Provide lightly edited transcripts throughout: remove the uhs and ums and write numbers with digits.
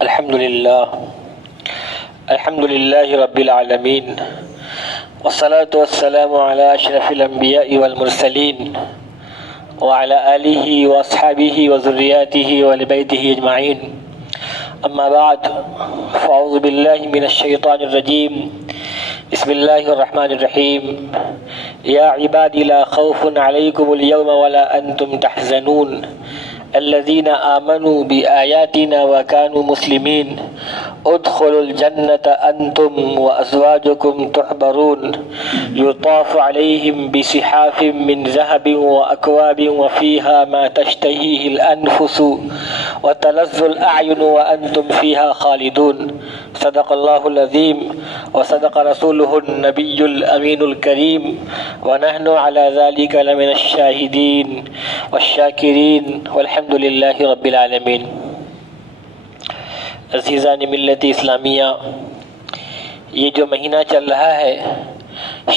الحمد لله رب العالمين والصلاة والسلام على أشرف الأنبياء والمرسلين وعلى آله وأصحابه وذرياته ولبيته أجمعين. أما بعد فأعوذ بالله من الشيطان الرجيم. بسم الله الرحمن الرحيم. يا عبادي لا خوف عليكم اليوم ولا أنتم تحزنون الذين آمنوا بآياتنا وكانوا مسلمين ادخلوا الجنة أنتم وأزواجكم تحبرون يطاف عليهم بصحاف من ذهب وأكواب وفيها ما تشتهيه الأنفس وتلذ الأعين وأنتم فيها خالدون. صدق الله العظيم وصدق رسوله النبي الأمين الكريم ونحن على ذلك لمن الشاهدين والشاكرين والحمد للہ رب العالمین. عزیزان ملت اسلامیہ، یہ جو مہینہ چل رہا ہے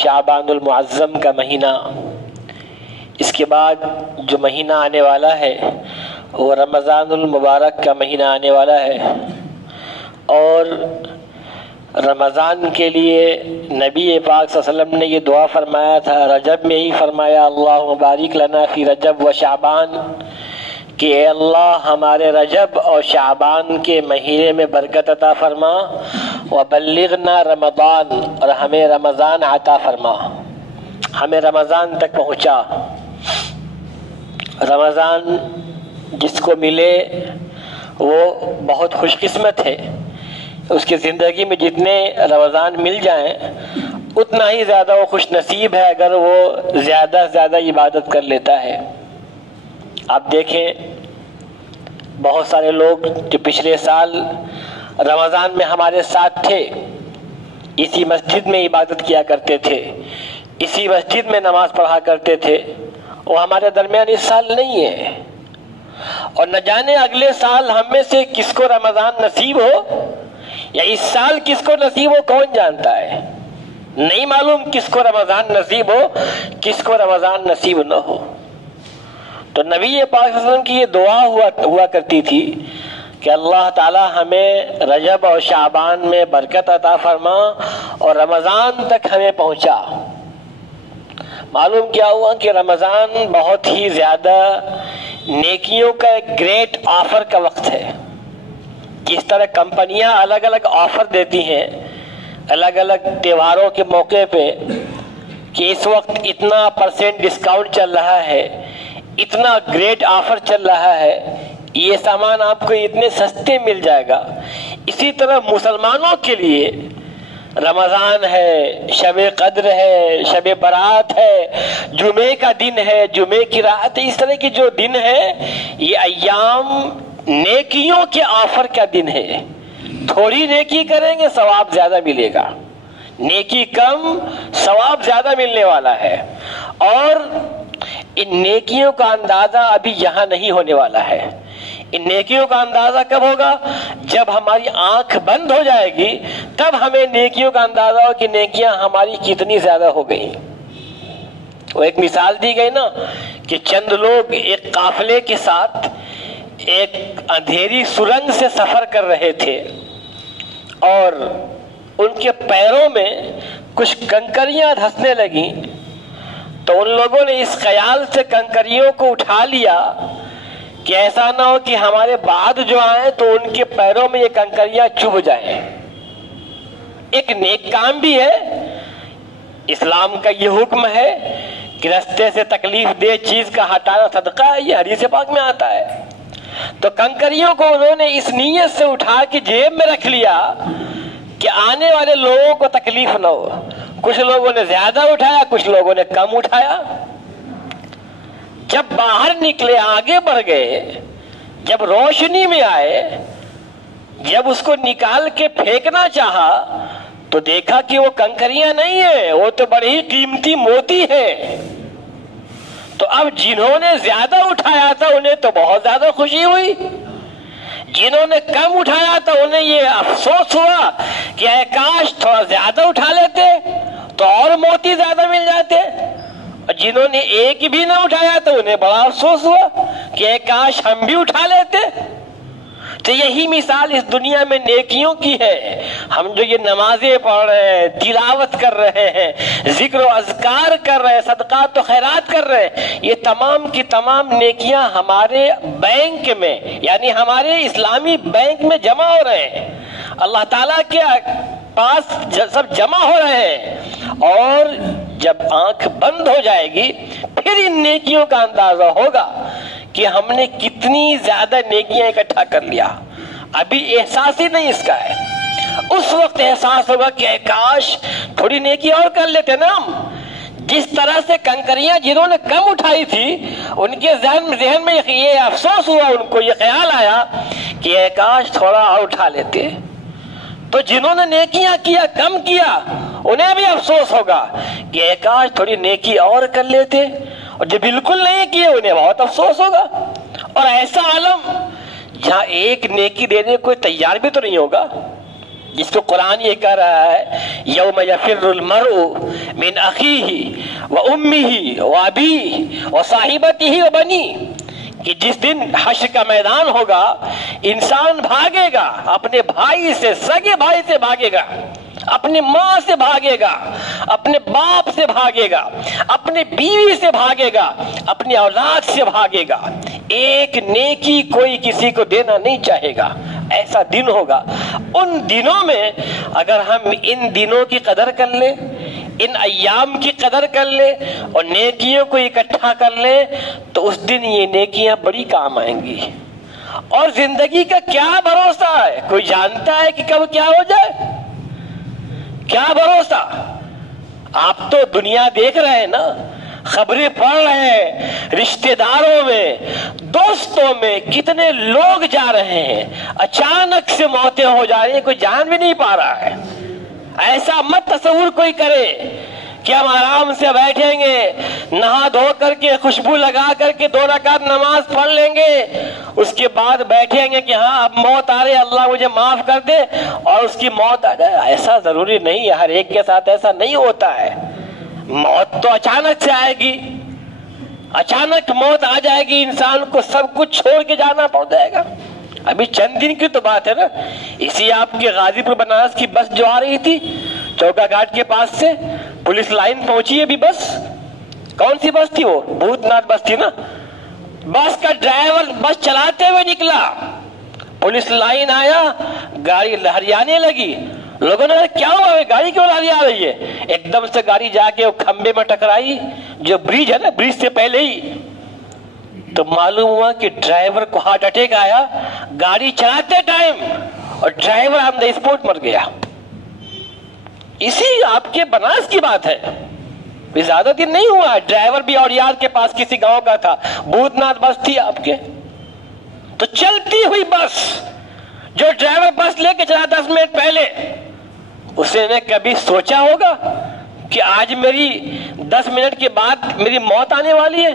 شعبان المعظم کا مہینہ، اس کے بعد جو مہینہ آنے والا ہے وہ رمضان المبارک کا مہینہ آنے والا ہے، اور رمضان کے لیے نبی پاک صلی اللہ علیہ وسلم نے یہ دعا فرمایا تھا، رجب میں ہی فرمایا اللہم بارک لنا فی رجب و شعبان، کہ اے اللہ ہمارے رجب اور شعبان کے مہینے میں برکت عطا فرما، وبلغنا رمضان، اور ہمیں رمضان عطا فرما، ہمیں رمضان تک پہنچا. رمضان جس کو ملے وہ بہت خوش قسمت ہے. اس کی زندگی میں جتنے رمضان مل جائیں اتنا ہی زیادہ وہ خوش نصیب ہے اگر وہ زیادہ سے زیادہ عبادت کر لیتا ہے. آپ دیکھیں بہت سارے لوگ جو پچھلے سال رمضان میں ہمارے ساتھ تھے، اسی مسجد میں عبادت کیا کرتے تھے، اسی مسجد میں نماز پڑھا کرتے تھے، وہ ہمارے درمیان اس سال نہیں ہے. اور نہ جانے اگلے سال ہم میں سے کس کو رمضان نصیب ہو، یا اس سال کس کو نصیب ہو کون جانتا ہے. نہیں معلوم کس کو رمضان نصیب ہو، کس کو رمضان نصیب نہ ہو. تو نبی پاک صلی اللہ علیہ وسلم کی یہ دعا ہوا کرتی تھی کہ اللہ تعالی ہمیں رجب اور شعبان میں برکت عطا فرما اور رمضان تک ہمیں پہنچا. معلوم کیا ہوا کہ رمضان بہت ہی زیادہ نیکیوں کا ایک گریٹ آفر کا وقت ہے. جس طرح کمپنیاں الگ الگ آفر دیتی ہیں الگ الگ تہواروں کے موقع پہ کہ اس وقت اتنا % ڈسکاؤنٹ چل رہا ہے، اتنا گریٹ آفر چل رہا ہے، یہ سامان آپ کو اتنے سستے مل جائے گا. اسی طرح مسلمانوں کے لیے رمضان ہے، شب قدر ہے، شب برات ہے، جمعے کا دن ہے، جمعے کی رات ہے. اس طرح کی جو دن ہے یہ ایام نیکیوں کے آفر کا دن ہے. تھوڑی نیکی کریں گے ثواب زیادہ ملے گا، نیکی کم ثواب زیادہ ملنے والا ہے. اور ان نیکیوں کا اندازہ ابھی یہاں نہیں ہونے والا ہے. ان نیکیوں کا اندازہ کب ہوگا؟ جب ہماری آنکھ بند ہو جائے گی تب ہمیں نیکیوں کا اندازہ ہو کہ نیکیاں ہماری کتنی زیادہ ہو گئی. وہ ایک مثال دی گئی نا کہ چند لوگ ایک قافلے کے ساتھ ایک اندھیری سرنگ سے سفر کر رہے تھے، اور ان کے پیروں میں کچھ کنکریاں دھسنے لگیں. تو ان لوگوں نے اس خیال سے کنکریوں کو اٹھا لیا کہ ایسا نہ ہو کہ ہمارے بعد جو آئیں تو ان کے پیروں میں یہ کنکریاں چبھ جائیں. ایک نیک کام بھی ہے، اسلام کا یہ حکم ہے کہ رستے سے تکلیف دہ چیز کا ہٹانا صدقہ ہے، یہ حدیث پاک میں آتا ہے. تو کنکریوں کو انہوں نے اس نیت سے اٹھا کے جیب میں رکھ لیا کہ آنے والے لوگوں کو تکلیف نہ ہو. کچھ لوگوں نے زیادہ اٹھایا، کچھ لوگوں نے کم اٹھایا. جب باہر نکلے، آگے بڑھ گئے، جب روشنی میں آئے، جب اس کو نکال کے پھینکنا چاہا تو دیکھا کہ وہ کنکریاں نہیں ہیں، وہ تو بڑی ہی قیمتی موتی ہے. تو اب جنہوں نے زیادہ اٹھایا تھا انہیں تو بہت زیادہ خوشی ہوئی، جنہوں نے کم اٹھایا تھا انہیں یہ افسوس ہوا کہ اے کاش تھوڑا زیادہ اٹھا لیتے تو اور موتی زیادہ مل جاتے. اور جنہوں نے ایک بھی نہ اٹھایا تو انہیں بڑا افسوس ہوا کہ اے کاش ہم بھی اٹھا لیتے. تو یہی مثال اس دنیا میں نیکیوں کی ہے. ہم جو یہ نمازیں پڑھ رہے ہیں، تلاوت کر رہے ہیں، ذکر و اذکار کر رہے ہیں، صدقات و خیرات کر رہے ہیں، یہ تمام کی تمام نیکیاں ہمارے بینک میں، یعنی ہمارے اسلامی بینک میں جمع ہو رہے ہیں، اللہ تعالیٰ کے پاس سب جمع ہو رہے ہیں. اور جب آنکھ بند ہو جائے گی پھر ان نیکیوں کا اندازہ ہوگا کہ ہم نے کتنی زیادہ نیکیاں اکٹھا کر لیا. ابھی احساس ہی نہیں اس کا ہے. اس وقت احساس ہوگا کہ کاش تھوڑی نیکی اور کر لیتے نا ہم. جس طرح سے کنکریاں جنہوں نے کم اٹھائی تھی ان کے ذہن میں یہ افسوس ہوا، ان کو یہ خیال آیا کہ کاش تھوڑا اور اٹھا لیتے. تو جنہوں نے نیکیاں کیا کم کیا انہیں بھی افسوس ہوگا کہ کاش تھوڑی نیکی اور کر لیتے، اور جو بالکل نہیں کیے انہیں بہت افسوس ہوگا. اور ایسا عالم جہاں ایک نیکی دینے کوئی تیار بھی تو نہیں ہوگا، جس کو قرآن یہ کہہ رہا ہے یوم یفر المرء من اخیہ وامہ وابیہ وصاحبتہ وبنیہ، کہ جس دن حشر کا میدان ہوگا انسان بھاگے گا اپنے بھائی سے، سگے بھائی سے بھاگے گا، اپنی ماں سے بھاگے گا، اپنے باپ سے بھاگے گا، اپنے بیوی سے بھاگے گا، اپنی اولاد سے بھاگے گا. ایک نیکی کوئی کسی کو دینا نہیں چاہے گا. ایسا دن ہوگا. ان دنوں میں اگر ہم ان دنوں کی قدر کر لیں، ان ایام کی قدر کر لیں اور نیکیوں کو اکٹھا کر لیں تو اس دن یہ نیکیاں بڑی کام آئیں گی. اور زندگی کا کیا بھروسہ ہے؟ کوئی جانتا ہے کہ کب کیا ہو جائے؟ کیا بھروسہ؟ آپ تو دنیا دیکھ رہے ہیں نا، خبریں پڑھ رہے ہیں، رشتہ داروں میں، دوستوں میں کتنے لوگ جا رہے ہیں، اچانک سے موتیں ہو جا رہی ہیں، کوئی جان بھی نہیں پا رہا ہے. ایسا مت تصور کوئی کرے کہ ہم آرام سے بیٹھیں گے، نہا دھو کر کے خوشبو لگا کر کے 2 رکعت نماز پڑھ لیں گے، اس کے بعد بیٹھیں گے کہ ہاں اب موت آ رہی ہے، اللہ مجھے معاف کر دے اور اس کی موت آ جائے. ایسا ضروری نہیں ہے، ہر ایک کے ساتھ ایسا نہیں ہوتا ہے. موت تو اچانک سے آئے گی، اچانک موت آ جائے گی، انسان کو سب کچھ چھوڑ کے جانا پڑ جائے گا. ابھی چند دن کی تو بات ہے نا، اسی آپ کے غازی پور بنارس کی بس جو آ رہی تھی چوکا گھاٹ کے پاس سے، پولیس لائن پہنچی. ابھی بس کون سی بس تھی؟ وہ بھوت ناتھ بس تھی نا. بس کا ڈرائیور بس چلاتے ہوئے نکلا، پولیس لائن آیا، گاڑی لہریانے لگی. لوگوں نے کیا ہوا، گاڑی کیوں لہریا رہی ہے؟ ایک دم سے گاڑی جا کے وہ کھمبے میں ٹکرائی جو برج ہے نا، برج سے پہلے ہی. تو معلوم ہوا کہ ڈرائیور کو ہارٹ اٹیک آیا گاڑی چلاتے ٹائم، اور ڈرائیور آن دی اسپاٹ مر گیا. اسی آپ کے بنارس کی بات ہے، زیادہ دن نہیں ہوا. ڈرائیور بھی اور یار کے پاس کسی گاؤں کا تھا، بھوت ناتھ بس تھی آپ کے. تو چلتی ہوئی بس جو ڈرائیور بس لے کے چلا 10 منٹ پہلے، اسے نے کبھی سوچا ہوگا کہ آج میری 10 منٹ کے بعد میری موت آنے والی ہے؟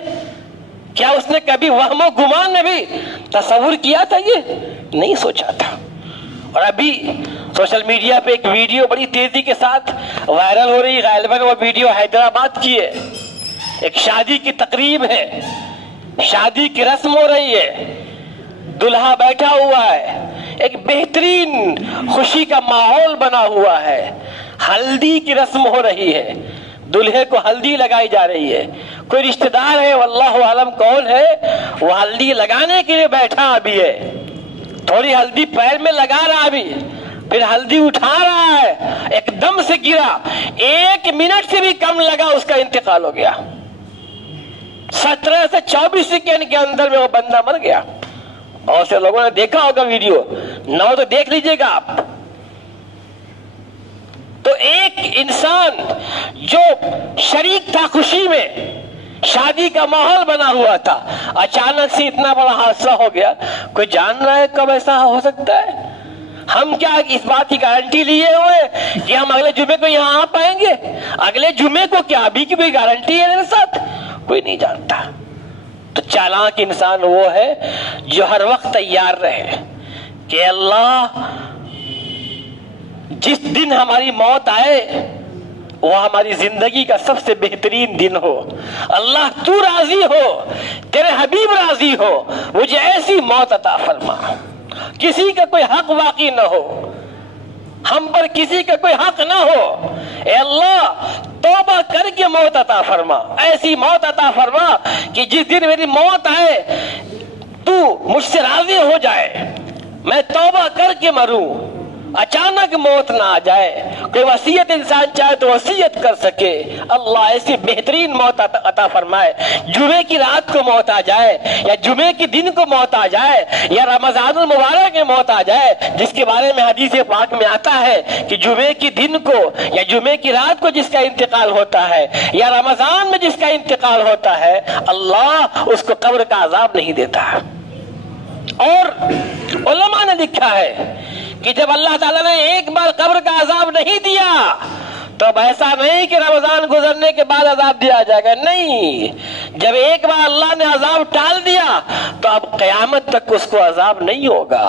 کیا اس نے کبھی وہم و گمان میں بھی تصور کیا تھا؟ یہ نہیں سوچا تھا. اور ابھی سوشل میڈیا پہ ایک ویڈیو بڑی تیزی کے ساتھ وائرل ہو رہی ہے، غالباً وہ ویڈیو حیدرآباد کی ہے. ایک شادی کی تقریب ہے، شادی کی رسم ہو رہی ہے، دلہا بیٹھا ہوا ہے، ایک بہترین خوشی کا ماحول بنا ہوا ہے، ہلدی کی رسم ہو رہی ہے، دلہے کو ہلدی لگائی جا رہی ہے. کوئی رشتہ دار ہے، واللہ عالم کون ہے، وہ ہلدی لگانے کے لیے بیٹھا ابھی ہے، تھوڑی ہلدی پیر میں لگا رہا ابھی، پھر ہلدی اٹھا رہا ہے، ایک دم سے گرا، 1 منٹ سے بھی کم لگا، اس کا انتقال ہو گیا. 17 سے 24 سیکنڈ کے اندر میں وہ بندہ مر گیا. بہت سے لوگوں نے دیکھا ہوگا ویڈیو، نہ ہو تو دیکھ لیجئے گا آپ. تو ایک انسان جو شریک تھا خوشی میں، شادی کا ماحول بنا ہوا تھا، اچانک سے اتنا بڑا حادثہ ہو گیا. کوئی جان رہا ہے کب ایسا ہو سکتا ہے؟ ہم کیا اس بات کی گارنٹی لیے ہوئے کہ ہم اگلے جمعے کو یہاں آ پائیں گے؟ اگلے جمعے کو کیا ابھی کی کوئی گارنٹی ہے میرے ساتھ؟ کوئی نہیں جانتا. تو چالاک انسان وہ ہے جو ہر وقت تیار رہے کہ اللہ جس دن ہماری موت آئے وہ ہماری زندگی کا سب سے بہترین دن ہو. اللہ تو راضی ہو، تیرے حبیب راضی ہو، مجھے ایسی موت عطا فرما کہ کسی کا کوئی حق باقی نہ ہو، ہم پر کسی کا کوئی حق نہ ہو۔ اے اللہ توبہ کر کے موت عطا فرما، ایسی موت عطا فرما کہ جس دن میری موت آئے تو مجھ سے راضی ہو جائے، میں توبہ کر کے مروں، اچانک موت نہ آ جائے۔ کوئی وصیت انسان چاہے تو وصیت کر سکے، اللہ ایسی بہترین موت عطا فرمائے۔ جمعے کی رات کو موت آ جائے، یا جمعے کے دن کو موت آ جائے، یا رمضان المبارک میں موت آ جائے، جس کے بارے میں حدیث پاک میں آتا ہے کہ جمعے کے دن کو یا جمعے کی رات کو جس کا انتقال ہوتا ہے، یا رمضان میں جس کا انتقال ہوتا ہے، اللہ اس کو قبر کا عذاب نہیں دیتا۔ اور علماء نے لکھا ہے کہ جب اللہ تعالیٰ نے ایک بار قبر کا عذاب نہیں دیا تو اب ایسا نہیں کہ رمضان گزرنے کے بعد عذاب دیا جائے گا، نہیں، جب ایک بار اللہ نے عذاب ٹال دیا تو اب قیامت تک اس کو عذاب نہیں ہوگا،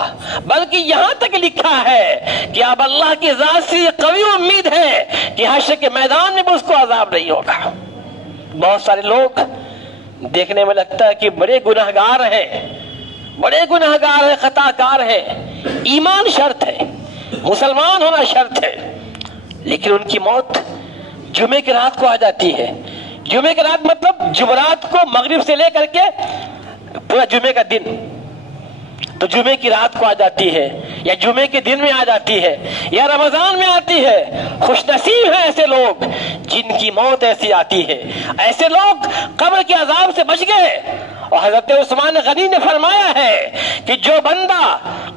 بلکہ یہاں تک لکھا ہے کہ اب اللہ کی ذات سے یہ قوی امید ہے کہ حشر کے میدان میں بھی اس کو عذاب نہیں ہوگا۔ بہت سارے لوگ دیکھنے میں لگتا ہے کہ بڑے گناہگار ہیں، بڑے گناہگار ہیں، خطا کار ہیں، ایمان شرط ہے، مسلمان ہونا شرط ہے، لیکن ان کی موت جمعے کی رات کو آ جاتی ہے۔ جمعے کی رات مطلب جمعرات کو مغرب سے لے کر کے پورا جمعے کا دن، تو جمعے کی رات کو آ جاتی ہے، یا جمعے کے دن میں آ جاتی ہے، یا رمضان میں آتی ہے۔ خوش نصیب ہیں ایسے لوگ جن کی موت ایسی آتی ہے، ایسے لوگ قبر کے عذاب سے بچ گئے۔ اور حضرت عثمان غنی نے فرمایا ہے کہ جو بندہ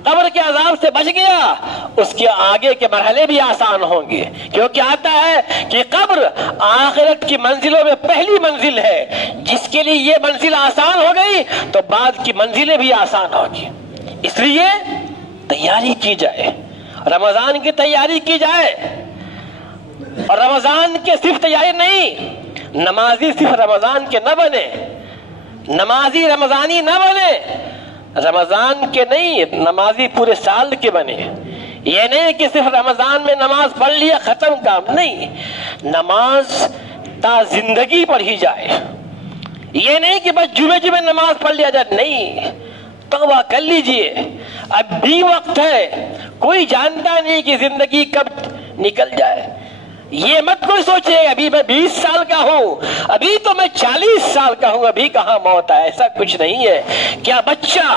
قبر کے عذاب سے بچ گیا اس کے آگے کے مرحلے بھی آسان ہوں گے، کیونکہ آتا ہے کہ قبر آخرت کی منزلوں میں پہلی منزل ہے، جس کے لیے یہ منزل آسان ہو گئی تو بعد کی منزلیں بھی آسان ہوگی۔ اس لیے تیاری کی جائے، رمضان کی تیاری کی جائے، اور رمضان کے صرف تیاری نہیں، نمازی صرف رمضان کے نہ بنے، نمازی رمضانی نہ بنے، رمضان کے نہیں، نمازی پورے سال کے بنے۔ یہ نہیں کہ صرف رمضان میں نماز پڑھ لیا ختم کام، نہیں، نماز تا زندگی پڑھی جائے۔ یہ نہیں کہ بس جمعے نماز پڑھ لیا جائے، نہیں، توبہ کر لیجئے، اب بھی وقت ہے، کوئی جانتا نہیں کہ زندگی کب نکل جائے۔ یہ مت کوئی سوچے ابھی میں 20 سال کا ہوں، ابھی تو میں 40 سال کا ہوں، ابھی کہاں موت ہے، ایسا کچھ نہیں ہے۔ کیا بچہ،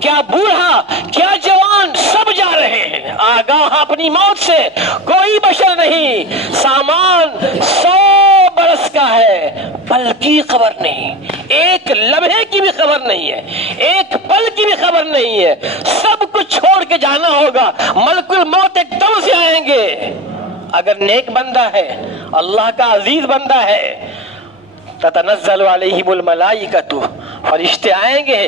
کیا بوڑھا، کیا جوان، سب جا رہے ہیں آگاہ اپنی موت سے، کوئی بشر نہیں۔ سامان 100 برس کا ہے، پل کی خبر نہیں، ایک لمحے کی بھی خبر نہیں ہے، ایک پل کی بھی خبر نہیں ہے، سب کچھ چھوڑ کے جانا ہوگا، ملک الموت ایک دم سے آئیں گے۔ اگر نیک بندہ ہے، اللہ کا عزیز بندہ ہے، تتنزل علیہم الملائکۃ، فرشتے آئیں گے،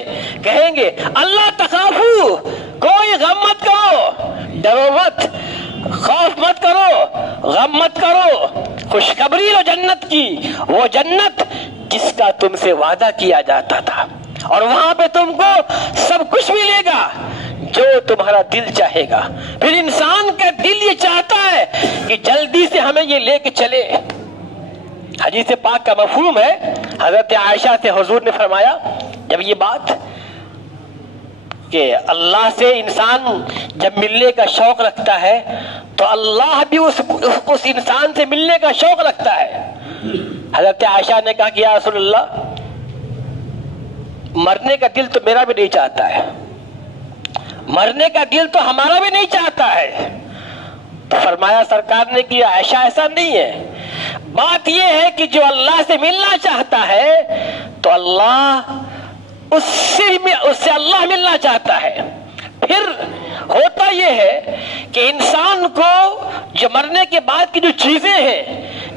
کہیں گے اللہ تخافو، کوئی غم مت کرو، ڈرو مت، خوف مت کرو، غم مت کرو، خوشخبری لو جنت کی، وہ جنت جس کا تم سے وعدہ کیا جاتا تھا، اور وہاں پہ تم کو سب کچھ ملے گا جو تمہارا دل چاہے گا۔ پھر انسان کا دل یہ چاہتا ہے کہ جلدی سے ہمیں یہ لے کے چلے۔ حدیث پاک کا مفہوم ہے، حضرت عائشہ سے حضور نے فرمایا جب یہ بات کہ اللہ سے انسان جب ملنے کا شوق رکھتا ہے تو اللہ بھی اس انسان سے ملنے کا شوق رکھتا ہے۔ حضرت عائشہ نے کہا کہ یا رسول اللہ، مرنے کا دل تو میرا بھی نہیں چاہتا ہے، مرنے کا دل تو ہمارا بھی نہیں چاہتا ہے۔ تو فرمایا سرکار نے کہ عائشہ ایسا نہیں ہے، بات یہ ہے کہ جو اللہ سے ملنا چاہتا ہے تو اللہ اس سے اللہ ملنا چاہتا ہے۔ پھر ہوتا یہ ہے کہ انسان کو جو مرنے کے بعد کی جو چیزیں ہیں،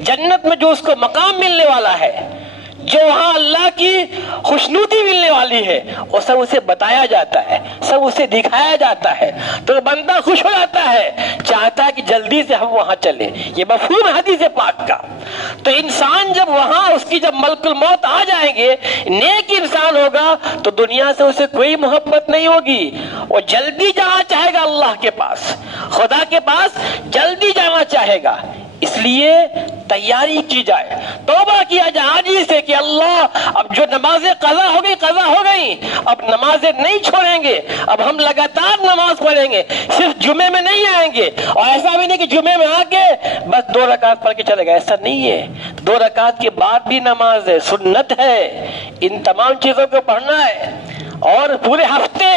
جنت میں جو اس کو مقام ملنے والا ہے، جو وہاں اللہ کی خوشنودی ملنے والی ہے، وہ سب اسے بتایا جاتا ہے، سب اسے دکھایا جاتا ہے، تو بندہ خوش ہو جاتا ہے، چاہتا ہے کہ جلدی سے ہم وہاں چلیں۔ یہ مفہوم ہے حدیث پاک کا۔ تو انسان جب وہاں اس کی جب ملک الموت آ جائیں گے، نیک انسان ہوگا تو دنیا سے اسے کوئی محبت نہیں ہوگی، وہ جلدی جانا چاہے گا اللہ کے پاس، خدا کے پاس جلدی جانا چاہے گا۔ اس لیے تیاری کی جائے، توبہ کیا جائے عاجزی سے کہ اللہ اب جو نمازیں قضا ہو گئی، اب نمازیں نہیں چھوڑیں گے، اب ہم لگاتار نماز پڑھیں گے، صرف جمعے میں نہیں آئیں گے، اور ایسا بھی نہیں کہ جمعے میں آ کے بس 2 رکعت پڑھ کے چلے گئے، ایسا نہیں ہے، 2 رکعت کے بعد بھی نماز ہے، سنت ہے، ان تمام چیزوں کو پڑھنا ہے، اور پورے ہفتے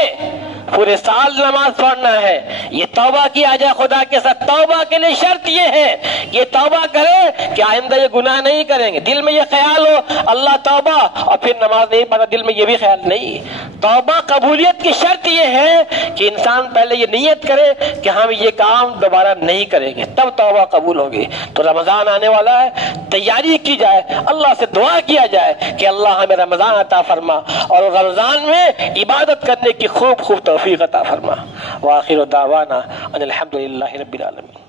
پورے سال نماز پڑھنا ہے۔ یہ توبہ کیا جائے خدا کے ساتھ۔ توبہ کے لیے شرط یہ ہے کہ توبہ کرے کہ آئندہ یہ گناہ نہیں کریں گے، دل میں یہ خیال ہو اللہ توبہ، اور پھر نماز نہیں پڑھا، دل میں یہ بھی خیال نہیں۔ توبہ قبولیت کی شرط یہ ہے کہ انسان پہلے یہ نیت کرے کہ ہم یہ کام دوبارہ نہیں کریں گے، تب توبہ قبول ہوگی۔ تو رمضان آنے والا ہے، تیاری کی جائے، اللہ سے دعا کیا جائے کہ اللہ ہمیں رمضان عطا فرما، اور رمضان میں عبادت کرنے کی خوب توفیق عطا فرما۔ وآخر دعوانا ان الحمد للہ رب العالمین۔